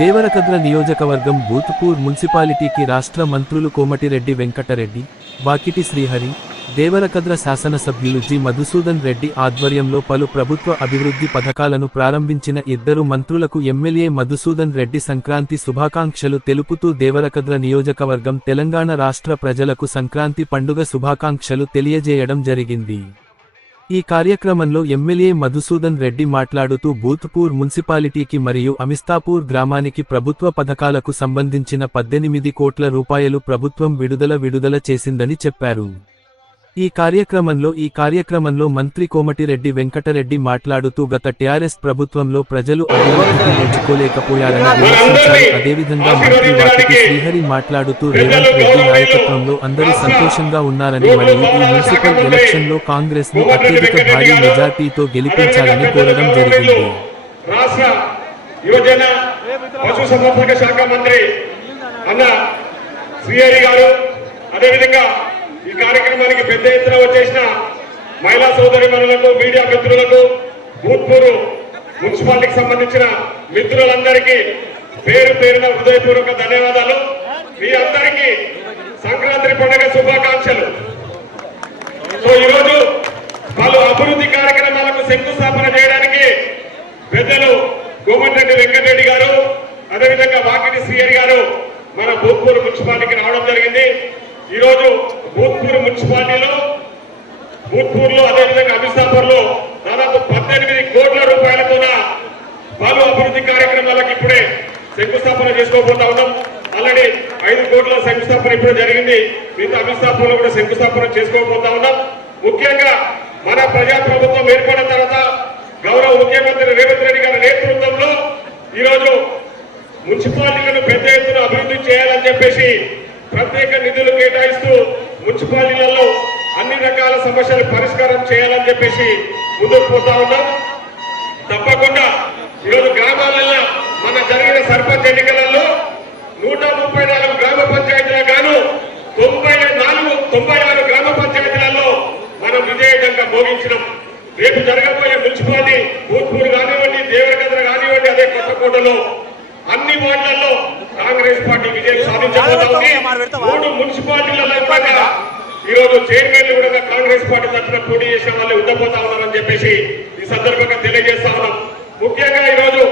దేవరకద్ర నియోజకవర్గం బూత్పూర్ మున్సిపాలిటీకి రాష్ట్ర మంత్రులు కోమటిరెడ్డి వెంకటరెడ్డి వాకిటి శ్రీహరి దేవరకద్ర శాసనసభ్యులు జి మధుసూదన్ రెడ్డి ఆధ్వర్యంలో పలు ప్రభుత్వ అభివృద్ధి పథకాలను ప్రారంభించిన ఇద్దరు మంత్రులకు ఎమ్మెల్యే మధుసూదన్ రెడ్డి సంక్రాంతి శుభాకాంక్షలు తెలుపుతూ దేవరకద్ర నియోజకవర్గం తెలంగాణ రాష్ట్ర ప్రజలకు సంక్రాంతి పండుగ శుభాకాంక్షలు తెలియజేయడం జరిగింది. ఈ కార్యక్రమంలో ఎమ్మెల్యే మధుసూదన్ రెడ్డి మాట్లాడుతూ బూత్పూర్ మున్సిపాలిటీకి మరియు అమిస్తాపూర్ గ్రామానికి ప్రభుత్వ పథకాలకు సంబంధించిన పద్దెనిమిది కోట్ల రూపాయలు ప్రభుత్వం విడుదల విడుదల చేసిందని చెప్పారు. ఈ కార్యక్రమంలో ఈ కార్యక్రమంలో మంత్రి కోమటిరెడ్డి వెంకటరెడ్డి మాట్లాడుతూ గత టీఆర్ఎస్ ప్రభుత్వంలో ప్రజలు అభివృద్ధికి నోచుకోలేకపోయారని విమర్శించారు. అదేవిధంగా మంత్రి వాటికి శ్రీహరి మాట్లాడుతూ రేవంత్ రెడ్డి నాయకత్వంలో అందరూ సంతోషంగా ఉన్నారని మరియు ఈ మున్సిపల్ ఎలక్షన్లో కాంగ్రెస్ను అత్యధిక భారీ మెజార్టీతో గెలిపించాలని కోరడం జరిగింది. రాష్ట్ర యువజన పశు సంవర్ధక శాఖ మంత్రి అన్న శ్రీహరి గారు అదేవిధంగా ఈ కార్యక్రమానికి పెద్ద ఎత్తున వచ్చేసిన మహిళా సోదరి మీడియా మిత్రులకు భూత్పూరు మున్సిపాలిటీకి సంబంధించిన మిత్రులందరికీ పేరు పేరున హృదయపూర్వక ధన్యవాదాలు. మీ అందరికీ సంక్రాంతి పండుగ శుభాకాంక్షలు. సో ఈరోజు పలు అభివృద్ధి కార్యక్రమాలకు శంకుస్థాపన చేయడానికి పెద్దలు కోమటిరెడ్డి వెంకటరెడ్డి గారు అదేవిధంగా వాకిటి శ్రీహరి గారు మన భూత్పూర్ మున్సిపాలిటీకి రావడం జరిగింది. ఈరోజు భూత్పూర్ మున్సిపాలిటీలో భూత్పూర్లో అదేవిధంగా అమితాపూర్లో దాదాపు పద్దెనిమిది కోట్ల రూపాయలతో పలు అభివృద్ధి కార్యక్రమాలకు ఇప్పుడే శంకుస్థాపన చేసుకోబోతా ఉన్నాం. ఆల్రెడీ ఐదు కోట్ల శంకుస్థాపన ఇప్పుడు జరిగింది. మిగతా అమితాపూర్లో కూడా శంకుస్థాపన చేసుకోబోతా ఉన్నాం. ముఖ్యంగా మన ప్రజా ప్రభుత్వం ఏర్పడిన తర్వాత గౌరవ ముఖ్యమంత్రి రేవంత్ రెడ్డి గారి నేతృత్వంలో ఈరోజు మున్సిపాలిటీలను పెద్ద ఎత్తున అభివృద్ధి చేయాలని చెప్పేసి ప్రత్యేక నిధులు కేటాయిస్తూ మున్సిపాలిటీలలో అన్ని రకాల సమస్యలు పరిష్కారం చేయాలని చెప్పేసి ముందుకు పోతా ఉన్నాం తప్పకుండా ఈరోజు గ్రామాలలో మన జరిగిన సర్పంచ్ ఎన్నికలలో నూట ముప్పై నాలుగు గ్రామ పంచాయతీలకు గాను తొంభై నాలుగు తొంభై ఆరు గ్రామ పంచాయతీలలో మనం విజయవంతంగా మోగించినాం రేపు జరగబోయే మున్సిపాలిటీ భూత్పూర్ కానివ్వండి దేవరగద్ర కానివ్వండి అదే కొత్తకోటలో అన్ని వార్డులలో కాంగ్రెస్ పార్టీ విజయం సాధించబోతోంది. మూడు మున్సిపాలిటీలలో కూడా ఈ రోజు చైర్మన్లు కూడా కాంగ్రెస్ పార్టీ తరఫున పోటీ చేసిన వాళ్ళు ఉండబోతా ఉన్నారని చెప్పేసి ఈ సందర్భంగా తెలియజేస్తా ఉన్నాం. ముఖ్యంగా ఈ రోజు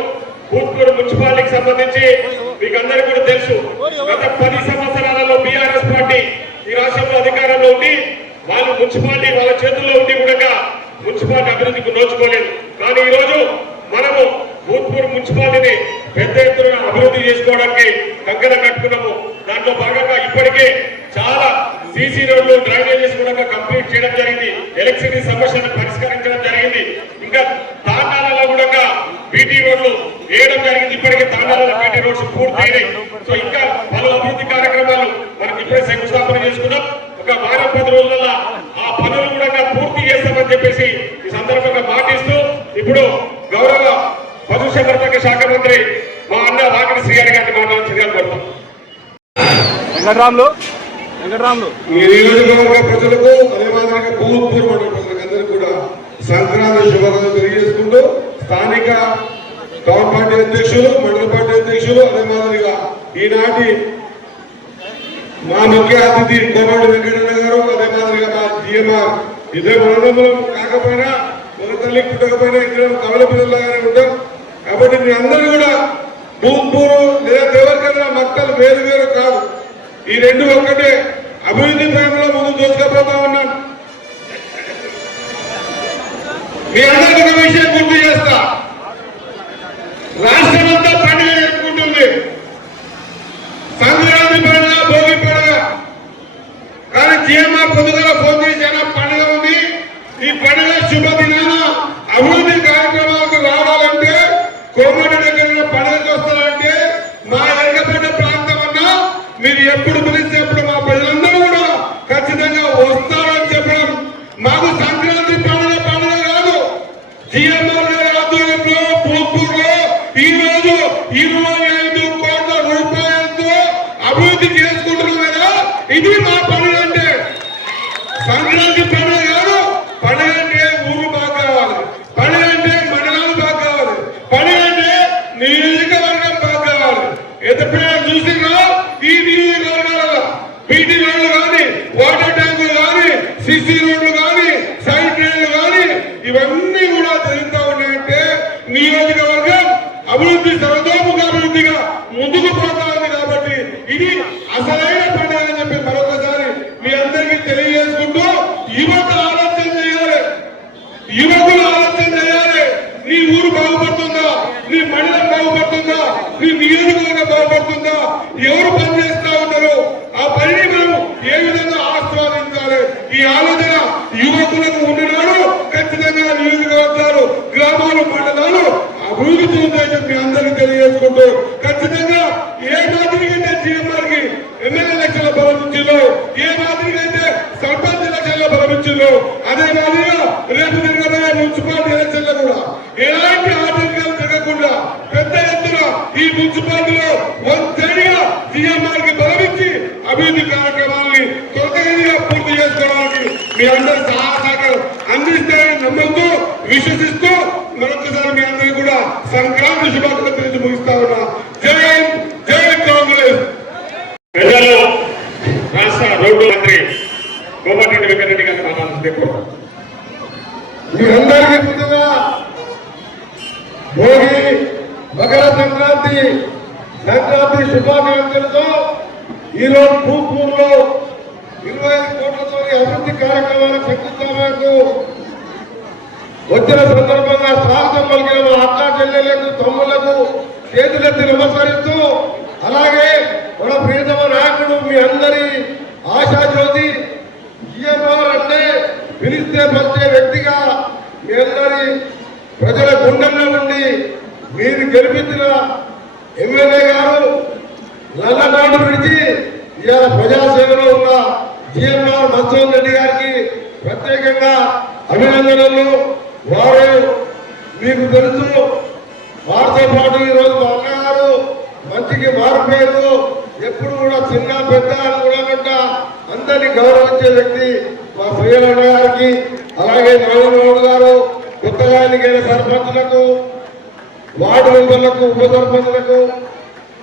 భూత్పూర్ మున్సిపాలిటీకి సంబంధించి మీకు అందరికీ కూడా తెలుసు గత పది సంవత్సరాలలో బీఆర్ఎస్ పార్టీ ఈ రాష్ట్రంలో అధికారంలో ఉండి వాళ్ళు మున్సిపాలిటీ వాళ్ళ చేతుల్లో ఉండి కూడా మున్సిపాలిటీ అభివృద్ధికి నోచుకోలేదు. కానీ ఈ రోజు మనము భూత్పూర్ మున్సిపాలిటీని పెద్ద ఎత్తున అభివృద్ధి చేసుకోవడానికి కంకణ కట్టుకున్నాము. దాంట్లో భాగంగా ఇప్పటికే చాలా సీసీ రోడ్లు డ్రైనేజెస్ కూడా కంప్లీట్ చేయడం జరిగింది. ఎలక్ట్రిసిటీ సమస్యను పరిష్కరించడం జరిగింది. ఇంకా తాండాలలో కూడా బీటీ రోడ్లు వేయడం జరిగింది. ఇప్పటికే తాండాలలో బీటీ రోడ్స్ పూర్తి అయినాయి. సో ఇంకా పలు అభివృద్ధి కార్యక్రమాలు మనకి ఇప్పుడే శంకుస్థాపన చేసుకున్నాం. ఒక వారం పది రోజుల ఆ పనులు కూడా పూర్తి చేస్తామని చెప్పేసి ఈ సందర్భంగా మాటిస్తూ ఇప్పుడు గౌరవ పశుసంవర్ధక శాఖ మంత్రి మా అన్న వాకిటి శ్రీగారి గారిని మాట్లాడాల్సిందిగా కోరుతాం. వెంకటరాములు వెంకటరాములు. ఈ నియోజకవర్గ ప్రజలకు అదే మాదిరిగా భూపూర్ మండల ప్రజలకందరూ కూడా సంక్రాంతి శుభాకాంక్షలు తెలియజేసుకుంటూ స్థానిక టౌన్ పార్టీ అధ్యక్షులు మండల పార్టీ అధ్యక్షులు అదే మాదిరిగా ఈనాటి మా ముఖ్య అతిథి కోమటి గారు అదే మాదిరిగా మా జిఎంఆర్ ఇద్దరు మనోన్నములు కాకపోయినా ఒక తల్లి పుట్టకపోయినా ఇద్దరు కమల పిల్లలాగానే ఉంటాం. కాబట్టి మీ అందరూ కూడా భూపూరు లేదా దేవరకన్నా మక్కలు వేరు వేరు కాదు. ఈ రెండు ఒక్కటే అభివృద్ధి పరంలో ముందు దూసుకుపోతా ఉన్నాం మీ అందరికీ విషయం గుర్తు చేస్తా రాష్ట్రం అంతా పండుగ జరుపుకుంటుంది సంక్రాంతి పండుగ భోగి పండుగ కానీ జిఎంఆర్ పొద్దుగల ఫోన్ చేసిన పండుగ ఉంది ఈ పండుగ శుభదినాన అభివృద్ధి కార్యక్రమాలకు రావాలంటే కోమటి దగ్గర ఉన్న పండుగకి వస్తారంటే మా ఎరగపడ్డ ప్రాంతం అన్నా మీరు ఎప్పుడు పిలిచినప్పుడు మా ప్రజలందరూ కూడా ఖచ్చితంగా వస్తారని చెప్పడం మాకు సంక్రాంతి పండుగ పండుగ కాదు జిఎంఆర్ గారి ఆధ్వర్యంలో భూపూర్లో ఈ రోజు ఇరవై ఐదు కోట్ల రూపాయలతో అభివృద్ధి చేసుకుంటున్నాం కదా ఇది మా పండుగ అంటే సంక్రాంతి పండుగ కాదు పండుగ అంటే ఊరు బాగా కావాలి పండుగ అంటే మండలాలు బాగా కావాలి పండుగ అంటే నియోజకవర్గం బాగా కావాలి సీసీ రోడ్లు కానీ సైడ్ డ్రైన్లు కానీ ఇవన్నీ కూడా జరుగుతా ఉన్నాయంటే నియోజకవర్గం అభివృద్ధి సర్వతోముఖ అభివృద్ధిగా ముందుకు పోతా ఉంది కాబట్టి ఇది అసలైన పండుగ అని చెప్పి మరొకసారి మీ అందరికీ తెలియజేసుకుంటూ యువత ఆలోచన చేయాలి యువకులు ఆలోచన చేయాలి నీ ఊరు బాగుపడుతుందా నీ మండలం బాగుపడుతుందా నీ నియోజకవర్గం బాగుపడుతుందా ఎవరు పని చేస్తా ఉన్నారు ఆ పనిని మనం ఏ విధంగా ఆస్వాదించాలి ఈ ఆలోచన యువకులకు ఉండినాడు ఖచ్చితంగా నియోజకవర్గాలు గ్రామాలు మండలాలు అభివృద్ధి చెందుతాయని చెప్పి అందరికీ తెలియజేసుకుంటూ ఖచ్చితంగా ఏ మాదిరిగా జీఎంఆర్కి ఎమ్మెల్యే ఎలక్షన్ల బలమించిందో ఏ మాదిరిగా అయితే సర్పంచ్ ఎలక్షన్ల అదే మాదిరిగా రేపు జరగబోయే మున్సిపాలిటీ ఎలక్షన్లు కూడా ఎలాంటి ఆటంకాలు జరగకుండా పెద్ద ఎత్తున ఈ మున్సిపాలిటీలో వంతేడిగా సీఎంఆర్కి బలమిచ్చి అభివృద్ధి కార్యక్రమాల్ని త్వరగా పూర్తి చేసుకోవడానికి మీ అందరి సహాయ అందిస్తారని నమ్ముతూ విశ్వసిస్తూ మరొకసారి మీ అందరికీ కూడా సంక్రాంతి శుభాకాంక్షలు ముగిస్తా ఉన్నా. జై హింద్, జై కాంగ్రెస్ ప్రజలు రాష్ట్ర రోడ్డు మంత్రి కోమటిరెడ్డి వెంకటరెడ్డి గారిని మాట్లాడుతుంటే కోరుతాను మీ అందరికీ ముందుగా భోగి మకర సంక్రాంతి సంక్రాంతి శుభాకాంక్షలతో ఈరోజు పూర్పూర్లో ఇరవై ఐదు కోట్లతో అభివృద్ధి కార్యక్రమాలు శంకుస్థాపనకు వచ్చిన సందర్భంగా స్వాగతం పలికిన మా అక్క చెల్లెలకు తమ్ముళ్ళకు చేతులెత్తి నమస్కరిస్తూ అలాగే మన ప్రియతమ నాయకుడు మీ అందరి ఆశాజ్యోతి జిఎంఆర్ అంటే పిలిస్తే పలిచే వ్యక్తిగా మీ అందరి ప్రజల గుండెల్లో ఉండి మీరు గెలిపించిన ఎమ్మెల్యే గారు నల్లనాడు విడిచి ఇవాళ ప్రజాసేవలో ఉన్న జిఎంఆర్ మన్సూర్ రెడ్డి గారికి ప్రత్యేకంగా అభినందనలు. వారు మీకు తెలుసు వారితో పాటు ఈరోజు మా అన్నగారు మంచికి మారిపోయారు. ఎప్పుడు కూడా చిన్న పెద్ద అని కూడా కంట అందరినీ గౌరవించే వ్యక్తి మా ప్రియరణ గారికి అలాగే నారాయణరావు గారు కొత్తగా ఎన్నికైన సర్పంచులకు వార్డు మెంబర్లకు ఉప సర్పంచులకు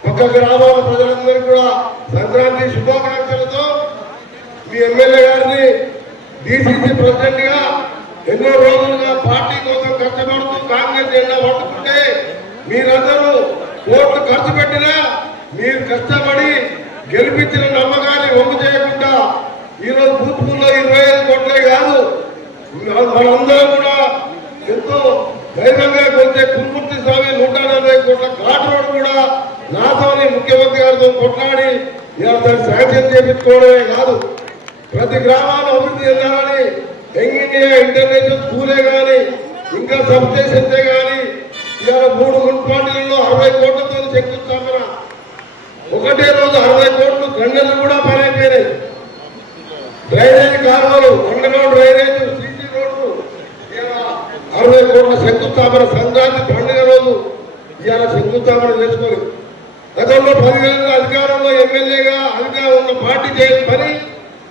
పక్క గ్రామాల ప్రజలందరూ కూడా సంక్రాంతి శుభాకాంక్షలతో మీ ఎమ్మెల్యే గారిని డిసిసి ప్రెసిడెంట్గా ఎన్నో రోజులుగా పార్టీ కోసం కష్టపడుతూ కాంగ్రెస్ ఎండా పట్టుకుంటే మీరందరూ కోట్లు ఖర్చు పెట్టినా మీరు కష్టపడి గెలిపించిన నమ్మకాన్ని ఒమ్ము చేయకుండా ఈరోజు బూత్పూర్లో ఇరవై ఐదు కోట్లే కాదు మనందరం కూడా ఎంతో ధైర్యంగా కొంటే కురుమూర్తి స్వామి నూట నలభై కోట్ల ఘాట్ రోడ్ కూడా నాతోని ముఖ్యమంత్రి గారితో కొట్లాడి ఇలా దాన్ని శాంక్షన్ చేయించుకోవడమే కాదు. ప్రతి గ్రామాన్ని అభివృద్ధి చెందాలని యంగ్ ఇండియా ఇంటర్నేషనల్ స్కూలే కానీ ఇంకా సబ్ స్టేషన్సే కానీ ఇవాళ మూడు మున్సిపాలిటీలలో అరవై కోట్లతో శంకుస్థాపన ఒకటే రోజు అరవై కోట్లు గంటలు కూడా పనైపోయినాయి డ్రైనేజ్ కాలువలు అండర్గ్రౌండ్ డ్రైనేజ్ సీసీ రోడ్లు అరవై కోట్ల శంకుస్థాపన సంక్రాంతి పండుగ రోజు ఇవాళ శంకుస్థాపన చేసుకొని గతంలో పదివేల అధికారంలో ఎమ్మెల్యేగా అధికారం ఉన్న పార్టీ చేయని పని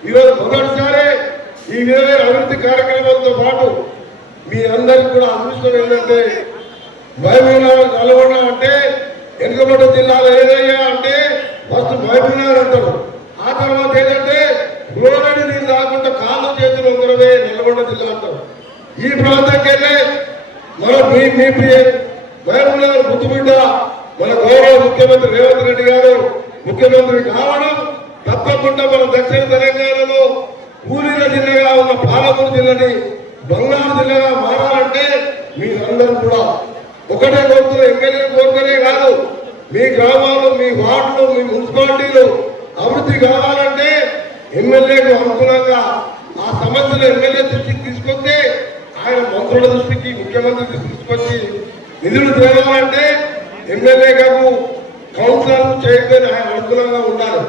ఈరోజు మొదటిసారి ఈ విధమైన అభివృద్ధి కార్యక్రమాలతో పాటు మీ అందరికి కూడా అదృష్టం ఏంటంటే మహబూబ్నగర్ నల్గొండ అంటే వెనుకబడ్డ జిల్లాలో ఏదయ్యా అంటే ఫస్ట్ మహబూబ్నగర్ అంటారు. ఆ తర్వాత ఏంటంటే రోడ్డు నీళ్ళు రాకుండా కాళ్ళు చేతులు ఉంగరమే నల్గొండ జిల్లా అంటారు. ఈ ప్రాంతానికి వెళ్ళి మరో మీ మీ మహబూబ్నగర్ ముద్దుబిడ్డ మన గౌరవ ముఖ్యమంత్రి రేవంత్ రెడ్డి గారు ముఖ్యమంత్రి కావడం తప్పకుండా మన దక్షిణ తెలంగాణలో కూలీల జిల్లాగా ఉన్న పాలమూరు జిల్లని బంగారు జిల్లాగా మారాలంటే మీరందరూ కూడా ఒకటే కోరుతున్న ఎమ్మెల్యే కోరుకునే కాదు మీ గ్రామాలు మీ వార్డులు మీ మున్సిపాలిటీలు అభివృద్ధి కావాలంటే ఎమ్మెల్యేకు అనుకూలంగా ఆ సమస్యలు ఎమ్మెల్యే దృష్టికి తీసుకొస్తే ఆయన మంత్రుల దృష్టికి ముఖ్యమంత్రి తీసుకొచ్చి నిధులు తేవాలంటే ఎమ్మెల్యేగాము కౌన్సిలర్ చైర్మన్ అనుకూలంగా ఉన్నారు.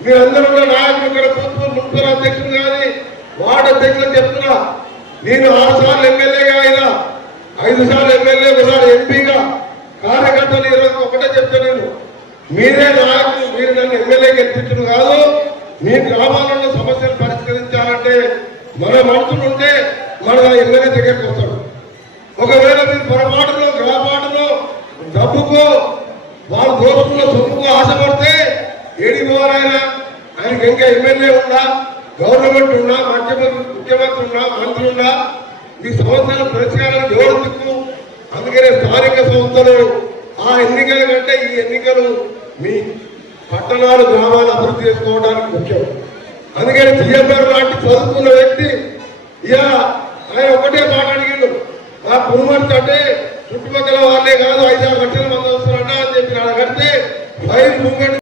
మీరందరూ కూడా నాయకులు ఇక్కడ ప్రభుత్వం మున్సిపల్ అధ్యక్షులు కానీ వార్డు అధ్యక్షులు చెప్తున్నా నేను ఆరు సార్లు ఎమ్మెల్యేగా అయినా ఐదు సార్లు ఎమ్మెల్యే ఒకసారి ఎంపీగా కార్యకర్తలు ఈరోజు ఒకటే చెప్తా నేను. మీరే నాయకులు మీరు నన్ను ఎమ్మెల్యే గెలిపించడం కాదు మీ గ్రామాలలో సమస్యలు పరిష్కరించాలంటే మన మనుషులు ఉంటే మన ఎమ్మెల్యే దగ్గరికి వస్తాడు. ఒకవేళ మీరు పొరపాటులో గ్రామాటులో డబ్బుకో వాళ్ళ దోస్తుల సొమ్ముకు ఆశపడితే ఏడిపోవారైనా ఆయనకి ఇంకా ఎమ్మెల్యే ఉందా గవర్నమెంట్ ఉన్నా ముఖ్యమంత్రి ముఖ్యమంత్రి ఉన్నా మంత్రి ఉన్నా ఈ సమస్యల పరిష్కారం ఎవరు దిక్కు అందుకనే స్థానిక సంస్థలు ఆ ఎన్నికల కంటే ఈ ఎన్నికలు మీ పట్టణాలు గ్రామాలు అభివృద్ధి చేసుకోవడానికి ముఖ్యం. అందుకని సీఎంఆర్ లాంటి చదువుకున్న వ్యక్తి ఇక ఆయన ఒకటే మాట అడిగిండు. ఆ పురుమర్చి అంటే చుట్టుపక్కల వాళ్ళే కాదు ఐదారు లక్షల మంది వస్తారు అన్నా అని చెప్పి అక్కడ కడితే ఫైల్ ముంగండి